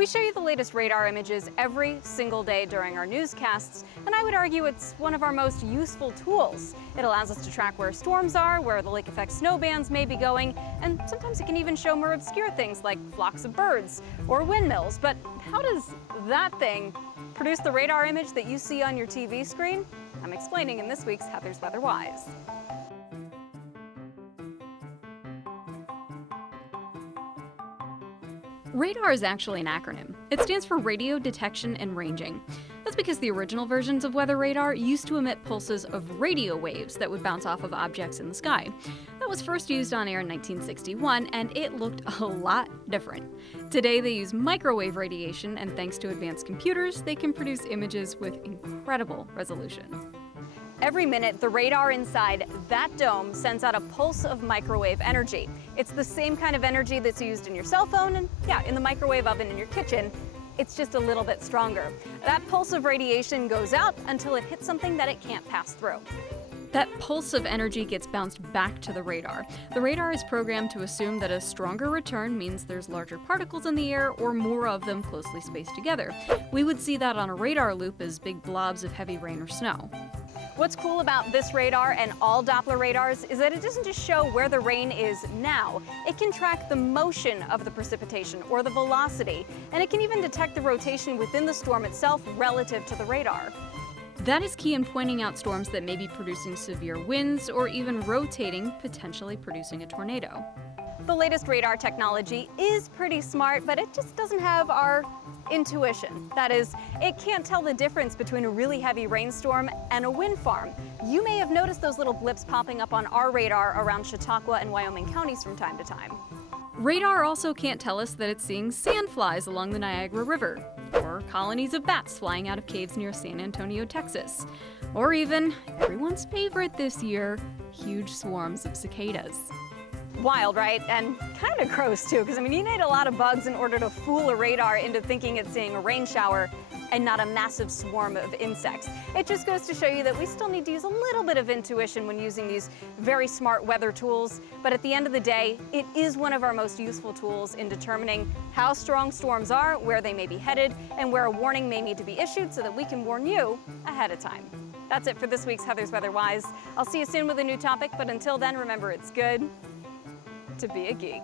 We show you the latest radar images every single day during our newscasts, and I would argue it's one of our most useful tools. It allows us to track where storms are, where the lake effect snow bands may be going, and sometimes it can even show more obscure things like flocks of birds or windmills. But how does that thing produce the radar image that you see on your TV screen? I'm explaining in this week's Heather's Weather Wise. Radar is actually an acronym. It stands for Radio Detection and Ranging. That's because the original versions of weather radar used to emit pulses of radio waves that would bounce off of objects in the sky. That was first used on air in 1961, and it looked a lot different. Today they use microwave radiation, and thanks to advanced computers, they can produce images with incredible resolution. Every minute, the radar inside that dome sends out a pulse of microwave energy. It's the same kind of energy that's used in your cell phone and, in the microwave oven in your kitchen. It's just a little bit stronger. That pulse of radiation goes out until it hits something that it can't pass through. That pulse of energy gets bounced back to the radar. The radar is programmed to assume that a stronger return means there's larger particles in the air or more of them closely spaced together. We would see that on a radar loop as big blobs of heavy rain or snow. What's cool about this radar and all Doppler radars is that it doesn't just show where the rain is now. It can track the motion of the precipitation or the velocity, and it can even detect the rotation within the storm itself relative to the radar. That is key in pointing out storms that may be producing severe winds or even rotating, potentially producing a tornado. The latest radar technology is pretty smart, but it just doesn't have our intuition. That is, it can't tell the difference between a really heavy rainstorm and a wind farm. You may have noticed those little blips popping up on our radar around Chautauqua and Wyoming counties from time to time. Radar also can't tell us that it's seeing sandflies along the Niagara River, or colonies of bats flying out of caves near San Antonio, Texas, or even everyone's favorite this year, huge swarms of cicadas. Wild, right? And kind of gross too, because you need a lot of bugs in order to fool a radar into thinking it's seeing a rain shower and not a massive swarm of insects. It just goes to show you that we still need to use a little bit of intuition when using these very smart weather tools, but at the end of the day, it is one of our most useful tools in determining how strong storms are, where they may be headed, and where a warning may need to be issued so that we can warn you ahead of time. That's it for this week's Heather's Weather Wise. I'll see you soon with a new topic, but until then, remember it's good to be a geek.